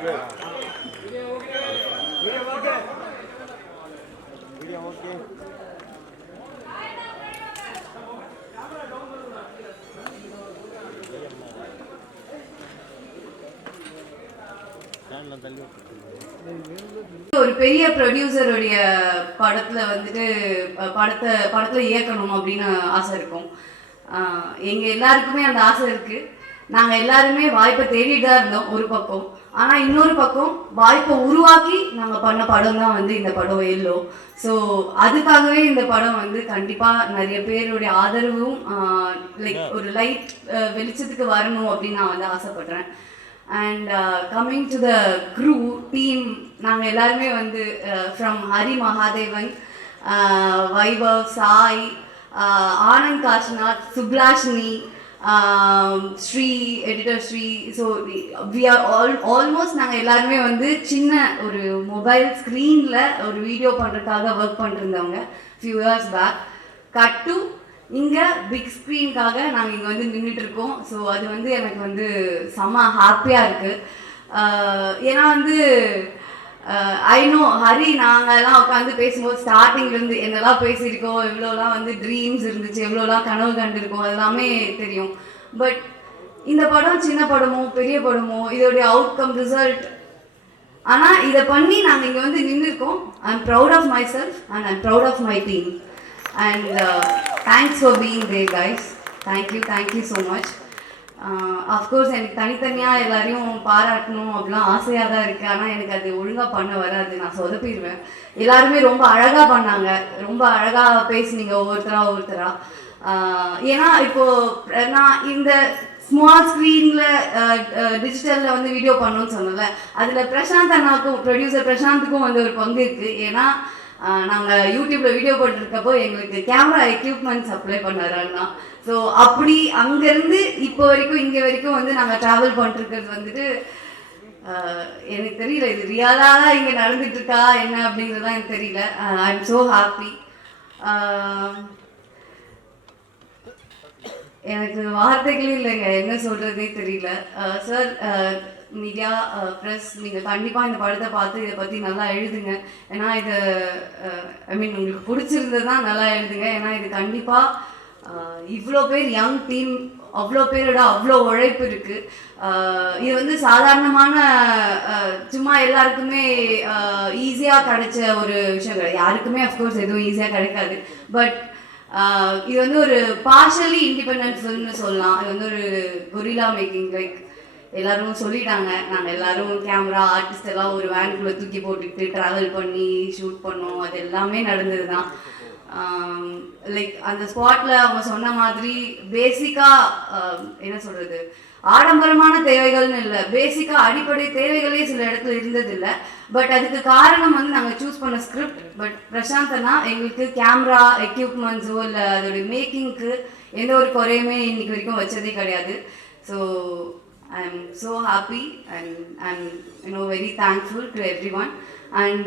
ஒரு பெரிய ப்ரொடியூசருடைய படத்துல வந்துட்டு படத்துல இயக்கணும் அப்படின்னு ஆசை இருக்கும். எங்க எல்லாருக்குமே அந்த ஆசை இருக்கு. நாங்க எல்லாருமே வாய்ப்பை தேடிட்டு தான் இருந்தோம் ஒரு பக்கம். ஆனா இன்னொரு பக்கம் வாய்ப்பை உருவாக்கி நாங்க பண்ண படம் தான் வந்து இந்த படம் எல்லோ. ஸோ அதுக்காகவே இந்த படம் வந்து கண்டிப்பா நிறைய பேருடைய ஆதரவும் லைக் ஒரு லைட் வெளிச்சத்துக்கு வரணும் அப்படின்னு நான் வந்து ஆசைப்படுறேன். And coming to the crew team, நாங்கள் எல்லாருமே வந்து from ஹரி மகாதேவன், வைபவ், சாய், ஆனந்த் காஷ்நாத், சுப்லாஷினி, Sri, editor Sri. So we are almost நாங்கள் எல்லாருமே வந்து சின்ன ஒரு மொபைல் ஸ்க்ரீனில் ஒரு வீடியோ பண்ணுறதுக்காக ஒர்க் பண்ணிருந்தவங்க few years back. Cut to இங்கே பிக் ஸ்க்ரீனுக்காக நாங்கள் இங்கே வந்து நின்றுட்டு இருக்கோம். ஸோ அது வந்து எனக்கு வந்து செம்ம ஹாப்பியாக இருக்குது. ஏன்னா வந்து ஐ நோ ஹரி நாங்கள்லாம் உட்காந்து பேசும்போது ஸ்டார்டிங்லேருந்து என்னெல்லாம் பேசியிருக்கோம், எவ்வளோலாம் வந்து ட்ரீம்ஸ் இருந்துச்சு, எவ்வளோலாம் கனவு கண்டிருக்கோம், எல்லாமே தெரியும். பட் இந்த படம் சின்ன படமோ பெரிய படமோ இதோடைய அவுட்கம் ரிசல்ட், ஆனால் இதை பண்ணி நாங்கள் இங்கே வந்து நின்றுருக்கோம். I am proud of myself and I am proud of my team. And thanks for being there guys. Thank you so much. Of course எனக்கு தனித்தனியாக எல்லாரையும் பாராட்டணும் அப்படிலாம் ஆசையாக தான் இருக்குது. ஆனால் எனக்கு அது ஒழுங்காக பண்ண வராது, நான் சொதப்பிடுவேன். எல்லாருமே ரொம்ப அழகாக பண்ணாங்க, ரொம்ப அழகாக பேசுனீங்க ஒவ்வொருத்தராக. ஏன்னா இப்போது நான் இந்த ஸ்மால் ஸ்க்ரீனில் டிஜிட்டலில் வந்து வீடியோ பண்ணணும்னு சொன்னல, அதில் பிரசாந்த் அண்ணாவுக்கும் ப்ரொடியூசர் பிரசாந்துக்கும் வந்து ஒரு பங்கு இருக்குது. ஏன்னா நாங்கள் யூடியூப்பில் வீடியோ போட்டுருக்கப்போ எங்களுக்கு கேமரா எக்யூப்மெண்ட் சப்ளை பண்ணாருன்னா. ஸோ அப்படி அங்கேருந்து இப்போ வரைக்கும் இங்கே வரைக்கும் வந்து நாங்கள் ட்ராவல் பண்ணிட்டுருக்கிறது வந்துட்டு எனக்கு தெரியல, இது ரியலாக தான் இங்கே நடந்துட்டுருக்கா என்ன அப்படிங்கிறதுலாம் எனக்கு தெரியல. I am so happy. எனக்கு வார்த்தைகளே இல்லைங்க, என்ன சொல்கிறதே தெரியல. சார், மீடியா, ப்ரெஸ், நீங்கள் கண்டிப்பாக இந்த படத்தை பார்த்து இதை பற்றி நல்லா எழுதுங்க. ஏன்னா இது ஐ மீன் உங்களுக்கு பிடிச்சிருந்தது தான் நல்லா எழுதுங்க. ஏன்னா இது கண்டிப்பாக இவ்வளோ பேர் யங் டீம், அவ்வளோ பேரோட அவ்வளோ உழைப்பு இருக்குது. இது வந்து சாதாரணமான சும்மா எல்லாருக்குமே ஈஸியாக கிடைச்ச ஒரு விஷயம் கிடையாது. யாருக்குமே அஃப்கோர்ஸ் எதுவும் ஈஸியாக கிடைக்காது. பட் இது வந்து ஒரு பார்ஷலி இண்டிபெண்டன்ட் ஃபில்ம்னு சொல்லலாம். இது வந்து ஒரு கொரில்லா மேக்கிங். லைக் எல்லாரும் சொல்லிட்டாங்க, நாங்கள் எல்லாரும் கேமரா ஆர்டிஸ்ட் எல்லாம் ஒரு வேனுக்குள்ளே தூக்கி போட்டுக்கிட்டு ட்ராவல் பண்ணி ஷூட் பண்ணோம். அது எல்லாமே நடந்தது தான். லைக் அந்த ஸ்பாட்டில் அவங்க சொன்ன மாதிரி பேசிக்காக என்ன சொல்கிறது, ஆடம்பரமான தேவைகள்னு இல்லை, பேசிக்காக அடிப்படை தேவைகளே சில இடத்துல இருந்ததில்லை. பட் அதுக்கு காரணம் வந்து நாங்கள் சூஸ் பண்ண ஸ்கிரிப்ட். பட் பிரசாந்தனா எங்களுக்கு கேமரா எக்யூப்மெண்ட்ஸோ இல்லை அதோடைய மேக்கிங்க்கு எந்த ஒரு குறையுமே இன்னைக்கு வரைக்கும் வச்சதே கிடையாது. So I am so happy and I'm very thankful to everyone. And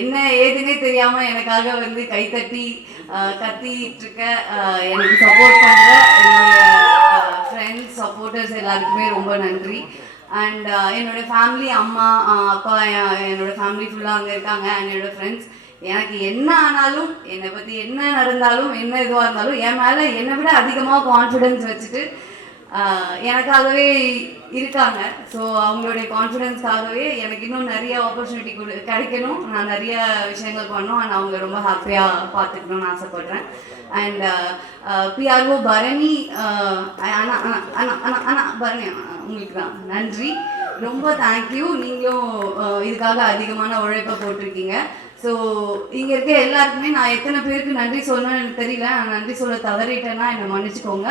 என்ன ஏதுன்னே தெரியாமல் எனக்காக வந்து கைத்தட்டி கத்திட்டு இருக்க எனக்கு சப்போர்ட் பண்ணுற என்னுடைய ஃப்ரெண்ட்ஸ், சப்போர்ட்டர்ஸ் எல்லாருக்குமே ரொம்ப நன்றி. அண்ட் என்னோடய ஃபேமிலி, அம்மா, அப்பா, என்னோடய ஃபேமிலி ஃபுல்லாக அங்கே இருக்காங்க. அண்ட் என்னோடய ஃப்ரெண்ட்ஸ், எனக்கு என்ன ஆனாலும், என்னை பற்றி என்ன நடந்தாலும், என்ன இதுவாக இருந்தாலும் என் மேலே என்னை விட அதிகமாக கான்ஃபிடென்ஸ் வச்சுட்டு எனக்காகவே இருக்காங்க. ஸோ அவங்களுடைய கான்ஃபிடென்ஸ்க்காகவே எனக்கு இன்னும் நிறைய ஆப்பர்ச்சுனிட்டி கிடைக்கணும், நான் நிறைய விஷயங்கள் பண்ணணும். அண்ட் அவங்க ரொம்ப ஹாப்பியாக பார்த்துக்கணும்னு ஆசைப்பட்றேன். அண்ட் பிஆர்ஓ பரணி, அண்ணா பரணி, உங்களுக்கு தான் நன்றி, ரொம்ப தேங்க்யூ. நீங்களும் இதுக்காக அதிகமான உழைப்பை போட்டிருக்கீங்க. ஸோ இங்கே இருக்க எல்லாருக்குமே நான் எத்தனை பேருக்கு நன்றி சொல்லணும்னு எனக்கு தெரியல. நான் நன்றி சொல்ல தவறிட்டேன்னா என்னை மன்னிச்சுக்கோங்க.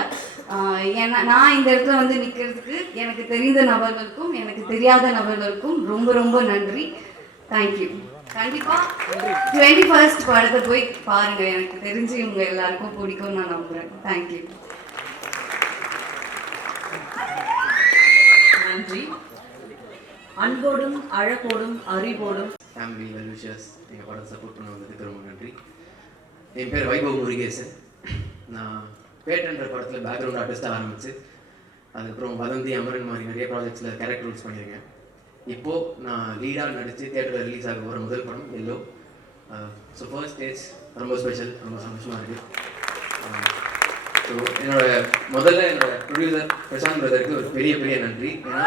ஏன்னா நான் இந்த இடத்துல வந்து நிற்கிறதுக்கு எனக்கு தெரிந்த நபர்களுக்கும் எனக்கு தெரியாத நபர்களுக்கும் ரொம்ப ரொம்ப நன்றி. தேங்க்யூ. கண்டிப்பாக 21st படத்தை போய் பாருங்கள், எனக்கு தெரிஞ்சு இவங்க எல்லாருக்கும் பிடிக்கும்னு நான் நம்புகிறேன். தேங்க்யூ. நன்றி. அன்போடும் அழகோடும் அறிவோடும் ஃபேமிலி வெல் விஷர்ஸ் எங்கள் படத்தை சப்போர்ட் பண்ண வந்ததுக்கு ரொம்ப நன்றி. என் பேர் வைபவ் முருகேசன். நான் பேட்டன்ற படத்தில் பேக்ரவுண்ட் ஆர்டிஸ்ட்டாக ஆரம்பித்து அதுக்கப்புறம் வதந்தி, அமரன் மாதிரி நிறைய ப்ராஜெக்ட்ஸில் கேரக்டர் ரோல்ஸ் பண்ணியிருக்கேன். இப்போது நான் லீடாக நடித்து தியேட்டரில் ரிலீஸ் ஆக போகிற முதல் படம் எல்லோ. ஸோ ஃபர்ஸ்ட் ஸ்டேஜ் ரொம்ப ஸ்பெஷல், ரொம்ப சந்தோஷமாக இருக்குது. ஸோ முதல்ல என்னோட ப்ரொடியூசர் பிரசாந்த் பிரதருக்கு ஒரு பெரிய பெரிய நன்றி. ஏன்னா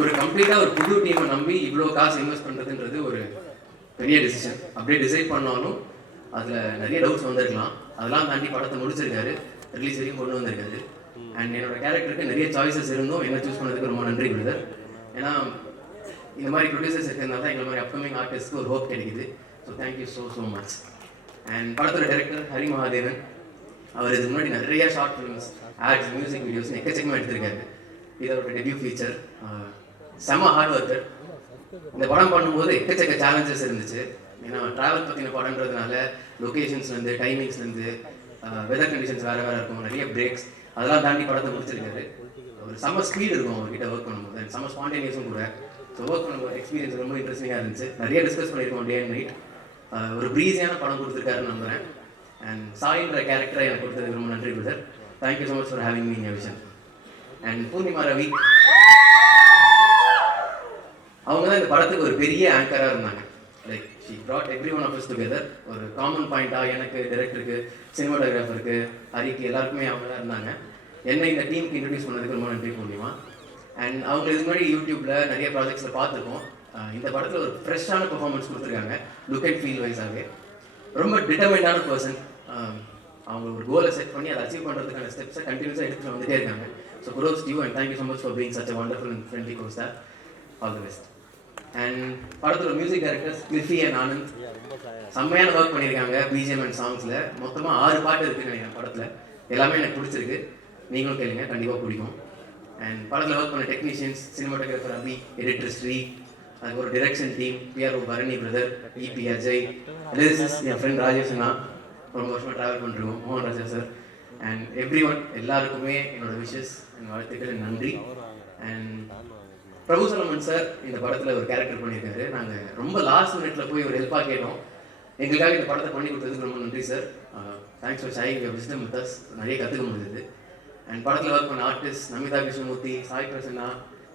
ஒரு கம்ப்ளீட்டாக ஒரு புது டீமை நம்பி இவ்வளோ காசு இன்வெஸ்ட் பண்ணுறதுன்றது ஒரு பெரிய டிசிஷன். அப்படியே டிசைட் பண்ணாலும் அதில் நிறைய டவுட்ஸ் வந்திருக்கலாம். அதெல்லாம் தாண்டி படத்தை முடிச்சிருக்காரு, ரிலீஸ் வரைக்கும் கொண்டு வந்திருக்காரு. அண்ட் என்னோட கேரக்டருக்கு நிறைய சாய்ஸஸ் இருந்தும் என்ன சூஸ் பண்ணதுக்கு ரொம்ப நன்றி பிரதர். ஏன்னா இந்த மாதிரி ப்ரொடியூசர்ஸ் இருக்கிறதுனால தான் எங்களை மாதிரி அப்கமிங் ஆர்டிஸ்ட்க்கு ஒரு ஹோப் கிடைக்குது. So thank you so much. And படத்தோட டைரக்டர் ஹரி மகாதேவன், அவர் இதுக்கு முன்னாடி நிறைய short films, ads, music videos எக்கச்சக்கமாக எடுத்திருக்காரு. இதோட டெபியூ ஃபீச்சர். செம்ம ஹார்ட் ஒர்க்கர். இந்த படம் பண்ணும்போது எக்கச்சக்க சேலஞ்சஸ் இருந்துச்சு. ஏன்னா ட்ராவல் பற்றின படம்ன்றதுனால லொக்கேஷன்ஸ்லேருந்து, டைமிங்ஸ்லேருந்து, வெதர் கண்டிஷன்ஸ் வேறு வேறு இருக்கும், நிறைய பிரேக்ஸ், அதெல்லாம் தாண்டி படத்தை முடிச்சிருக்காரு. ஒரு செம்ம ஸ்பீட் இருக்கும் அவர்கிட்ட ஒர்க் பண்ணும்போது, செம்ம ஸ்பான்டேனியஸும் கூட. ஸோ ஒர்க் பண்ணும்போது எக்ஸ்பீரியன்ஸ் ரொம்ப இன்ட்ரெஸ்டிங்காக இருந்துச்சு. நிறைய டிஸ்கஸ் பண்ணியிருக்கோம் டே அண்ட் நைட். ஒரு ப்ரீஸியான படம் கொடுத்துருக்காருன்னு நம்புகிறேன். அண்ட் சாயின்ற கேரக்டரை எனக்கு கொடுத்ததுக்கு ரொம்ப நன்றி brother. Thank you so much for having me in vision. And Poornima Ravi, அவங்க தான் இந்த படத்துக்கு ஒரு பெரிய ஆங்கராக இருந்தாங்க. Like she brought every one of us together. ஒரு காமன் பாயிண்ட்டாக எனக்கு, டைரக்டருக்கு, சினிமாட்டோகிராஃபருக்கு, ஹரிக்கு, எல்லாருக்குமே அவங்க தான் இருந்தாங்க. என்னை இந்த டீமுக்கு இன்ட்ரடியூஸ் பண்ணதுக்கு ரொம்ப நன்றி பூர்ணிமா. அண்ட் அவங்க இதுக்கு முன்னாடி யூடியூப்பில் நிறைய ப்ராஜெக்ட்ஸில் பார்த்துருக்கோம். இந்த படத்தில் ஒரு ஃப்ரெஷ்ஷான பெர்ஃபார்மன்ஸ் கொடுத்துருக்காங்க. லுக் அண்ட் ஃபீல் வைஸாகவே ரொம்ப டிட்டர்மைண்டான பர்சன். அவங்க ஒரு கோலை செட் பண்ணி அதை அச்சீவ் பண்ணுறதுக்கான ஸ்டெப்ஸை கண்டினியூஸாக எடுத்துகிட்டு வந்துட்டே இருக்காங்க. So kudos to you and thank you so much for being such a wonderful and friendly costar. All the best. And படத்தோட music directors Cliffy and Anand செம்மையான ஒர்க் பண்ணியிருக்காங்க. பிஜிஎம் அண்ட் சாங்ஸில் மொத்தமாக 6 பாட்டு இருக்குன்னு நினைக்கிறேன் படத்தில். எல்லாமே எனக்கு பிடிச்சிருக்கு, நீங்களும் கேளுங்க, கண்டிப்பாக பிடிக்கும். அண்ட் படத்தில் ஒர்க் பண்ண technicians, cinematographer Abhi, editor Sri, அதுக்கு ஒரு direction team, PRO Bharani brother, EP Ajay, lyricist என் ஃப்ரெண்ட் ராஜேஷ்னா, ரொம்ப வருஷமாக ட்ராவல் பண்ணிருக்கோம், மோகன் Raja sir. And everyone, எல்லாருக்குமே என்னோட விஷஸ் என் வாழ்த்துக்கள், நன்றி. அண்ட் பிரபு சலமன் சார் இந்த படத்தில் ஒரு கேரக்டர் பண்ணியிருக்காரு. நாங்கள் ரொம்ப லாஸ்ட் மினிட்ல போய் ஒரு ஹெல்ப்பாக கேட்டோம். எங்களுக்காக இந்த படத்தை பண்ணி கொடுத்ததுக்கு ரொம்ப நன்றி sir. Thanks for sharing your wisdom with us. நிறைய கற்றுக்க முடியுது. அண்ட் படத்தில் ஒர்க் பண்ண ஆர்டிஸ்ட் நமிதா கிருஷ்ணமூர்த்தி, சாய் பிரசன்னா,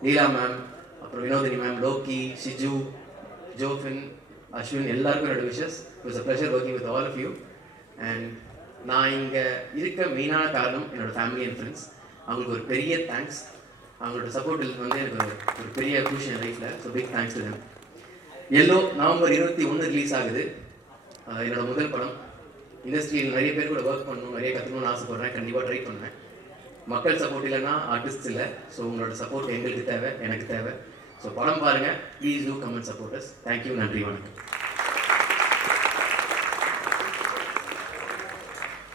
நீலா மேம், அப்புறம் வினோதினி மேம், லோக்கி, ஷிஜு, ஜோஃபின், அஸ்வின், எல்லாருக்கும் என்னோட wishes. It was a pleasure working with all of you. And நான் இங்கே இருக்க மெயினான காரணம் என்னோடய ஃபேமிலி அண்ட் ஃப்ரெண்ட்ஸ். அவங்களுக்கு ஒரு பெரிய தேங்க்ஸ். அவங்களோட சப்போர்ட் வந்து எனக்கு ஒரு பெரிய புஷ் என் லைஃப்பில். So big thanks to them. எல்லோ நவம்பர் 21 ரிலீஸ் ஆகுது. என்னோட முதல் படம். இண்டஸ்ட்ரியில் நிறைய பேர் கூட ஒர்க் பண்ணணும், நிறைய கற்றுக்கணும்னு ஆசைப்படுறேன். கண்டிப்பாக ட்ரை பண்ணுவேன். மக்கள் சப்போர்ட் இல்லைன்னா ஆர்டிஸ்ட் இல்லை. ஸோ உங்களோட சப்போர்ட் எங்களுக்கு தேவை, எனக்கு தேவை. ஸோ படம் பாருங்கள், please do come and support us. Thank you, நன்றி, வணக்கம்.